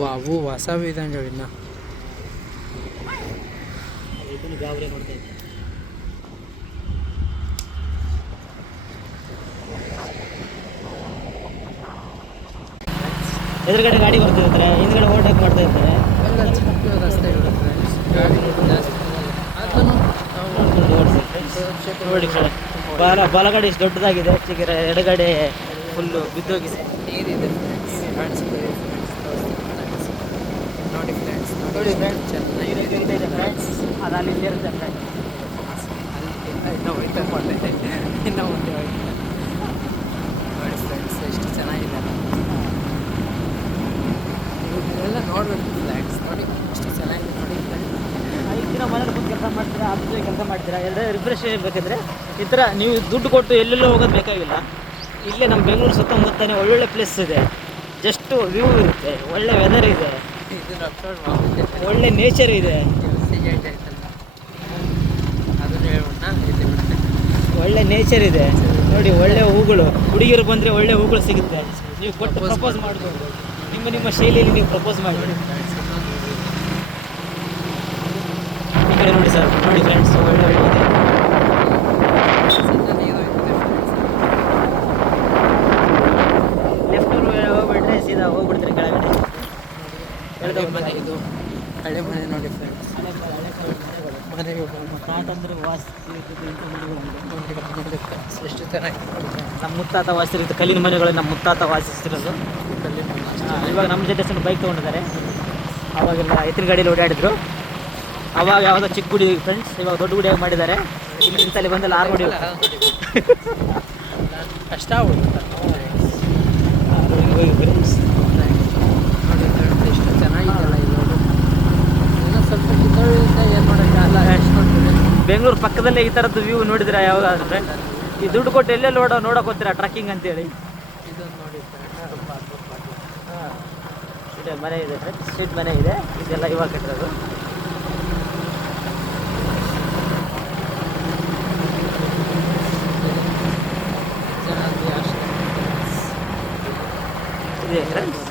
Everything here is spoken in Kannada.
ವಾವು ಹೊಸ ಇದಂಗೆ ಇನ್ನ ಇದನ್ನು ಗಾಬರಿ ನೋಡ್ತಾ ಇದ್ದೆ. ಎದುರುಗಡೆ ಗಾಡಿ ಬರ್ತಿರ್ತಾರೆ, ಹಿಂದ್ಗಡೆ ಓವರ್ಟೇಕ್ ಮಾಡ್ತಾ ಇರ್ತಾರೆ. ಎಲ್ಲ ಚಿಕ್ಕ ರಸ್ತೆ ಇರುತ್ತೆ ಗಾಡಿ ಜಾಸ್ತಿ ಅದನ್ನು ನಾವು ನೋಡ್ಕೊಂಡು ಓಡಿಸಿ ನೋಡಿ ಕಡೆ ಬಲಗಡೆ ಇಷ್ಟು ದೊಡ್ಡದಾಗಿದೆ, ಎಡಗಡೆ ಫುಲ್ಲು ಬಿದ್ದೋಗಿದೆ. ನೀರಿದೆ ಫ್ರೆಂಡ್ಸ್ ನೋಡಿ ಫ್ರೆಂಡ್ಸ್ ನೋಡಿ ಫ್ರೆಂಡ್ಸ್ ಚೆನ್ನಾಗಿದೆ ಫ್ರೆಂಡ್ಸ್ ಅದು ಅಲ್ಲಿ ಇರುತ್ತೆ ಫ್ರೆಂಡ್ಸ್. ಅಲ್ಲಿ ಇನ್ನೂ ಹೋಯ್ತಾ ಮಾಡ್ತೈತೆ ಇನ್ನೂ ಮುಂದೆ ಹೋಯ್ತು ನೋಡಿ ಫ್ರೆಂಡ್ಸ್ ಎಷ್ಟು ಚೆನ್ನಾಗಿದೆ ಇದೆಲ್ಲ ನೋಡ್ಬೇಕು ಫ್ರೆಂಡ್ಸ್ ನೋಡಿ ಎಷ್ಟು ಚೆನ್ನಾಗಿದೆ ನೋಡಿ ಫ್ರೆಂಡ್ಸ್. 5 ದಿನ ಮನೇಲಿ ಕೂತು ಕೆಲಸ ಮಾಡ್ತೀರಾ, ಆಫೀಸಿಗೆ ಕೆಲಸ ಮಾಡ್ತೀರಾ, ಎರಡೇ ರಿಫ್ರೆಶ್ ಬೇಕಂದರೆ ಈ ಥರ ನೀವು ದುಡ್ಡು ಕೊಟ್ಟು ಎಲ್ಲೆಲ್ಲೋ ಹೋಗೋದು ಬೇಕಾಗಿಲ್ಲ. ಇಲ್ಲೇ ನಮ್ಮ ಬೆಂಗಳೂರು ಸುತ್ತಮುತ್ತನೇ ಒಳ್ಳೊಳ್ಳೆ ಪ್ಲೇಸ್ ಇದೆ, ಜಸ್ಟ್ ವ್ಯೂ ಇರುತ್ತೆ, ಒಳ್ಳೆ ವೆದರ್ ಇದೆ, ಇದನ್ನ ಅಪ್ಲೋಡ್ ಮಾಡ್ಬಿಟ್ಟೆ ಒಳ್ಳೆ ನೇಚರ್ ಇದೆ, ಸಿಗೇಟ್ ಆಯ್ತಲ್ಲ ಅದನ್ನು ಹೇಳ್ಬಿಟ್ಟ ಇಲ್ಲಿ ಬಿಟ್ಟೆ ಒಳ್ಳೆ ನೇಚರ್ ಇದೆ ನೋಡಿ. ಒಳ್ಳೆ ಹೂಗಳು, ಹುಡುಗಿಯರು ಬಂದರೆ ಒಳ್ಳೆ ಹೂಗಳು ಸಿಗುತ್ತೆ, ನೀವು ಕೊಟ್ಟು ಪ್ರಪೋಸ್ ಮಾಡ್ಬೋದು. ನಿಮ್ಮ ಶೈಲಿಯಲ್ಲಿ ನೀವು ಪ್ರಪೋಸ್ ಮಾಡಿ. ಈ ಕಡೆ ನೋಡಿ ಸರ್, ನೋಡಿ ಫ್ರೆಂಡ್ಸ್, ಒಳ್ಳೆ ಇದೆ. ಲೆಫ್ಟ್ ಹೋಗ್ಬಿಟ್ರೆ ಸೀದಾ ಹೋಗ್ಬಿಡ್ತಾರೆ ಕೆಳಗಡೆ. ಹಳೆ ಮನೆ ಇದು ಹಳೆ ಮನೆ ನೋಡಿ ಫ್ರೆಂಡ್ಸ್ ಮನೆಗೆ ಸ್ಟಾರ್ಟ್ ಅಂದರೆ ವಾಸ್ ನೋಡಿ ಫ್ರೆಂಡ್ಸ್ ಎಷ್ಟು ಚೆನ್ನಾಗಿದೆ ನಮ್ಮ ಮುತ್ತಾತ ವಾಸಿಸಿರುತ್ತೆ, ಕಲ್ಲಿನ ಮನೆಗಳು ನಮ್ಮ ಮುತ್ತಾತ ವಾಸಿಸಿರೋದು. ಕಲ್ಲಿನ ಮನೆ ಇವಾಗ ನಮ್ಮ ಜೊತೆ ಸ್ವಲ್ಪ ಬೈಕ್ ತೊಗೊಂಡಿದ್ದಾರೆ, ಅವಾಗೆಲ್ಲ ಎತ್ತಿನ ಗಾಡಿಯಲ್ಲಿ ಓಡಾಡಿದ್ರು. ಅವಾಗ ಯಾವುದೋ ಚಿಕ್ಕ ಗುಡಿ ಫ್ರೆಂಡ್ಸ್, ಇವಾಗ ದೊಡ್ಡ ಗುಡಿಯಾಗಿ ಮಾಡಿದ್ದಾರೆ. ಇಲ್ಲಿ ಇಂತಲ್ಲಿ ಬಂದೆಲ್ಲ 6 ನೋಡಿ ಕಷ್ಟ ಆಗ್ಬಿಡುತ್ತೆ ಫ್ರೆಂಡ್ಸ್. ನೋಡಿ ಫ್ರೆಂಡ್ಸ್ ಎಷ್ಟು ಚೆನ್ನಾಗಿದೆಯಲ್ಲ ಇದು ಇನ್ನೂ ಸ್ವಲ್ಪ ಕಿತ್ತೋಳಿಂದ ಏನು ಮಾಡೋಕ್ಕಾಗಲ್ಲ ಎಷ್ಟು ನೋಡ್ತೀವಿ. ಬೆಂಗಳೂರು ಪಕ್ಕದಲ್ಲೇ ಈ ಥರದ್ದು ವ್ಯೂ ನೋಡಿದ್ರೆ ಯಾವಾಗಾದ್ರೆ ಫ್ರೆಂಡ್, ಈ ದುಡ್ಡು ಕೊಟ್ಟು ಎಲ್ಲೆಲ್ಲಿ ನೋಡೋಕೆ ಹೋಗ್ತೀರಾ ಟ್ರಕ್ಕಿಂಗ್ ಅಂತೇಳಿ. ಇದೊಂದು ನೋಡಿ ಇದೆ ಮನೆ ಇದೆ ಫ್ರೆಂಡ್ಸ್, ಸ್ಟ್ರೀಟ್ ಮನೆ ಇದೆ, ಇದೆಲ್ಲ ಇವಾಗ ಕಟ್ಟಿರೋದು. ಇದೆ ಫ್ರೆಂಡ್ಸ್.